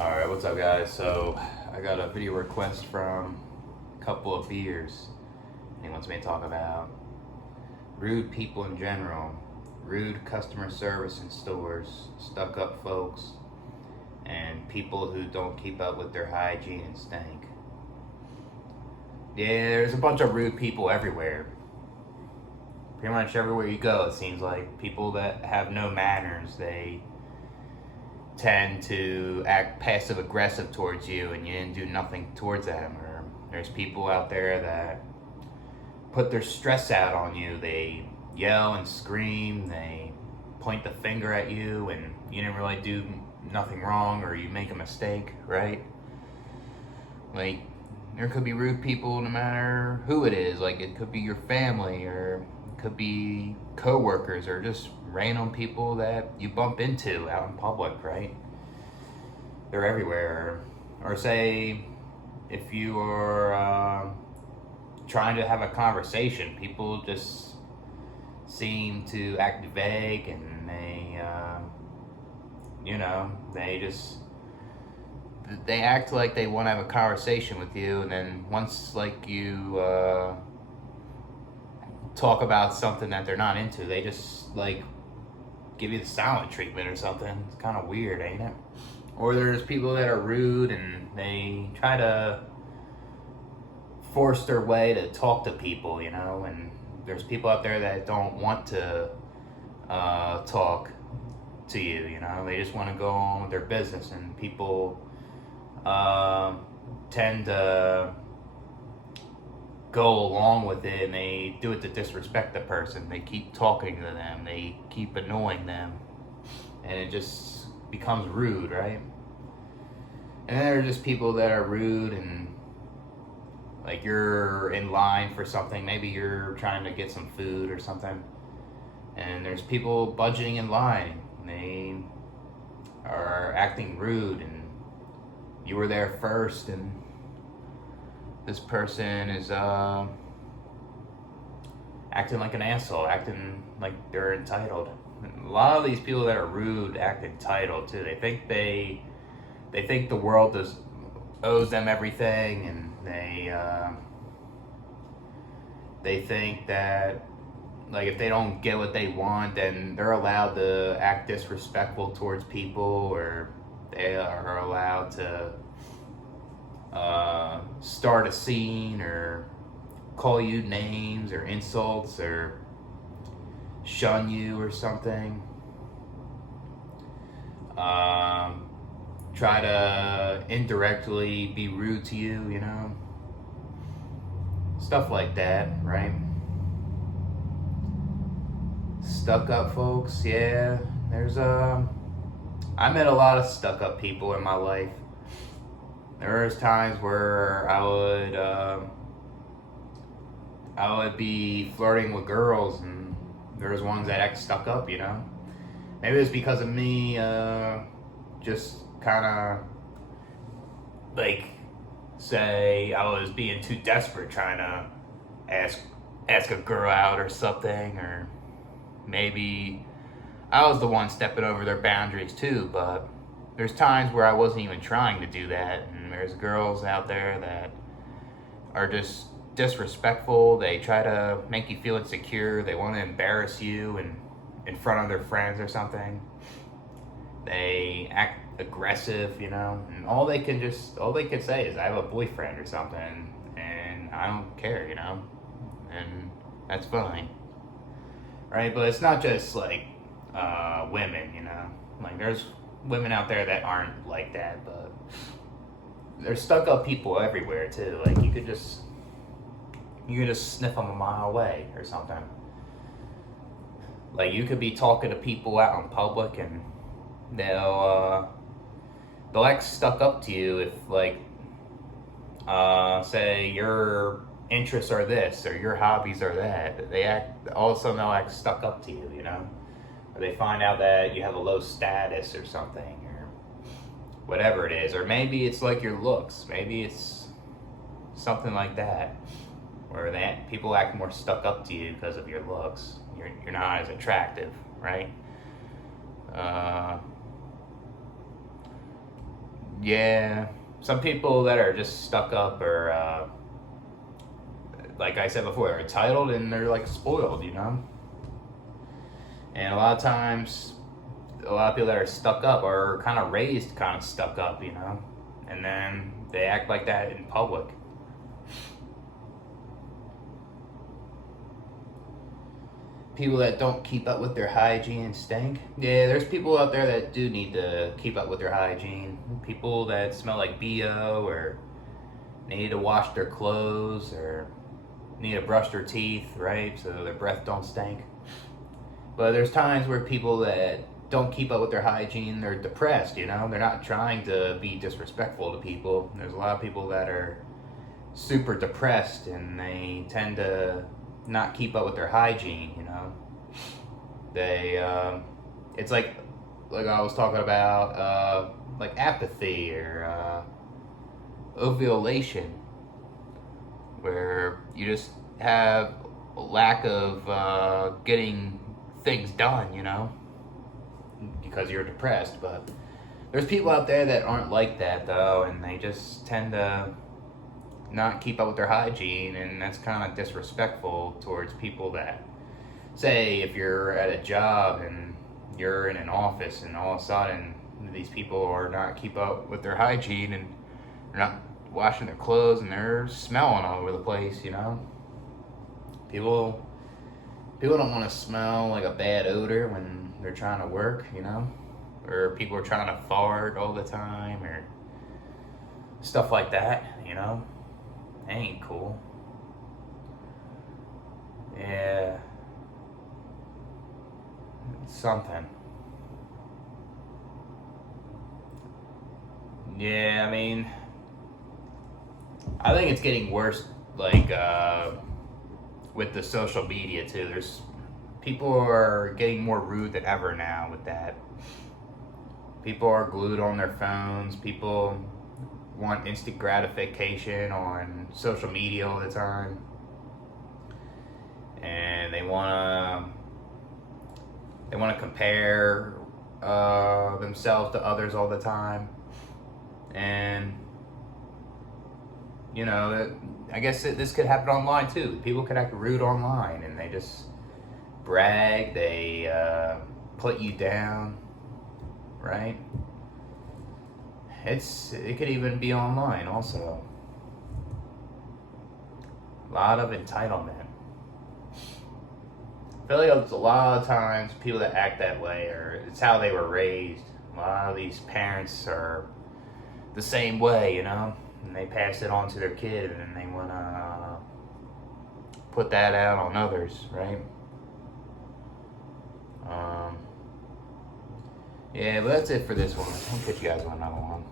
Alright, what's up guys? So, I got a video request from a couple of beers. And he wants me to talk about rude people in general, rude customer service in stores, stuck up folks, and people who don't keep up with their hygiene and stink. Yeah, there's a bunch of rude people everywhere. Pretty much everywhere you go, it seems like people that have no manners, they tend to act passive aggressive towards you and you didn't do nothing towards them. Or there's people out there that put their stress out on you. They yell and scream, they point the finger at you and you didn't really do nothing wrong, or you make a mistake, right? Like, there could be rude people no matter who it is. Like, it could be your family, or it could be co-workers, or just random people that you bump into out in public, right? They're everywhere. Or say, if you are trying to have a conversation, people just seem to act vague, and they act like they want to have a conversation with you, and then once like you talk about something that they're not into, they just like give you the silent treatment or something. It's kind of weird, ain't it? Or there's people that are rude and they try to force their way to talk to people, you know, and there's people out there that don't want to talk to you, you know, they just want to go on with their business, and people tend to go along with it, and they do it to disrespect the person. They keep talking to them, they keep annoying them, and it just becomes rude, right? And then there are just people that are rude, and like you're in line for something, maybe you're trying to get some food or something, and there's people budging in line, and they are acting rude, and you were there first, and this person is acting like an asshole, acting like they're entitled. And a lot of these people that are rude act entitled too. They think the world owes them everything, and they think that like if they don't get what they want, then they're allowed to act disrespectful towards people, or they are allowed to start a scene, or call you names or insults, or shun you or something. Try to indirectly be rude to you, you know? Stuff like that, right? Stuck up folks, yeah. I met a lot of stuck up people in my life. There was times where I would be flirting with girls, and there was ones that act stuck up, you know? Maybe it was because of me just kind of like, say I was being too desperate trying to ask a girl out or something, or maybe I was the one stepping over their boundaries too. But there's times where I wasn't even trying to do that, and there's girls out there that are just disrespectful. They try to make you feel insecure. They want to embarrass you in front of their friends or something. They act aggressive, you know, and all they can say is I have a boyfriend or something, and I don't care, you know, and that's fine, right? But it's not just like women, you know, like there's women out there that aren't like that, but there's stuck up people everywhere too. Like you could just sniff them a mile away or something. Like you could be talking to people out in public, and they'll act stuck up to you if like say your interests are this or your hobbies are that. All of a sudden they'll act stuck up to you, you know? Or they find out that you have a low status or something, or whatever it is. Or maybe it's like your looks. Maybe it's something like that, where people act more stuck up to you because of your looks. You're not as attractive, right? Yeah, some people that are just stuck up or, like I said before, are entitled and they're like spoiled, you know? And a lot of times, a lot of people that are stuck up are kind of raised kind of stuck up, you know? And then they act like that in public. People that don't keep up with their hygiene stink. Yeah, there's people out there that do need to keep up with their hygiene. People that smell like BO or need to wash their clothes or need to brush their teeth, right? So their breath don't stink. But there's times where people that don't keep up with their hygiene, they're depressed, you know? They're not trying to be disrespectful to people. There's a lot of people that are super depressed and they tend to not keep up with their hygiene, you know? They, it's like I was talking about, like apathy or ovulation, where you just have a lack of getting things done, you know, because you're depressed. But there's people out there that aren't like that though, and they just tend to not keep up with their hygiene, and that's kind of disrespectful towards people that, say, if you're at a job and you're in an office and all of a sudden these people are not keep up with their hygiene and they're not washing their clothes and they're smelling all over the place, you know. People don't want to smell like a bad odor when they're trying to work, you know, or people are trying to fart all the time or stuff like that, you know. That ain't cool. Yeah. It's something. Yeah, I mean, I think it's getting worse, like, with the social media, too. People are getting more rude than ever now with that. People are glued on their phones. People want instant gratification on social media all the time. And they want to compare themselves to others all the time. And, you know, I guess this could happen online too. People could act rude online and they just brag, they put you down, right? It could even be online also. A lot of entitlement. I feel like it's a lot of times people that act that way, or it's how they were raised. A lot of these parents are the same way, you know, and they pass it on to their kid, and they want to put that out on others, right? Yeah, but that's it for this one. I'll catch you guys on another one.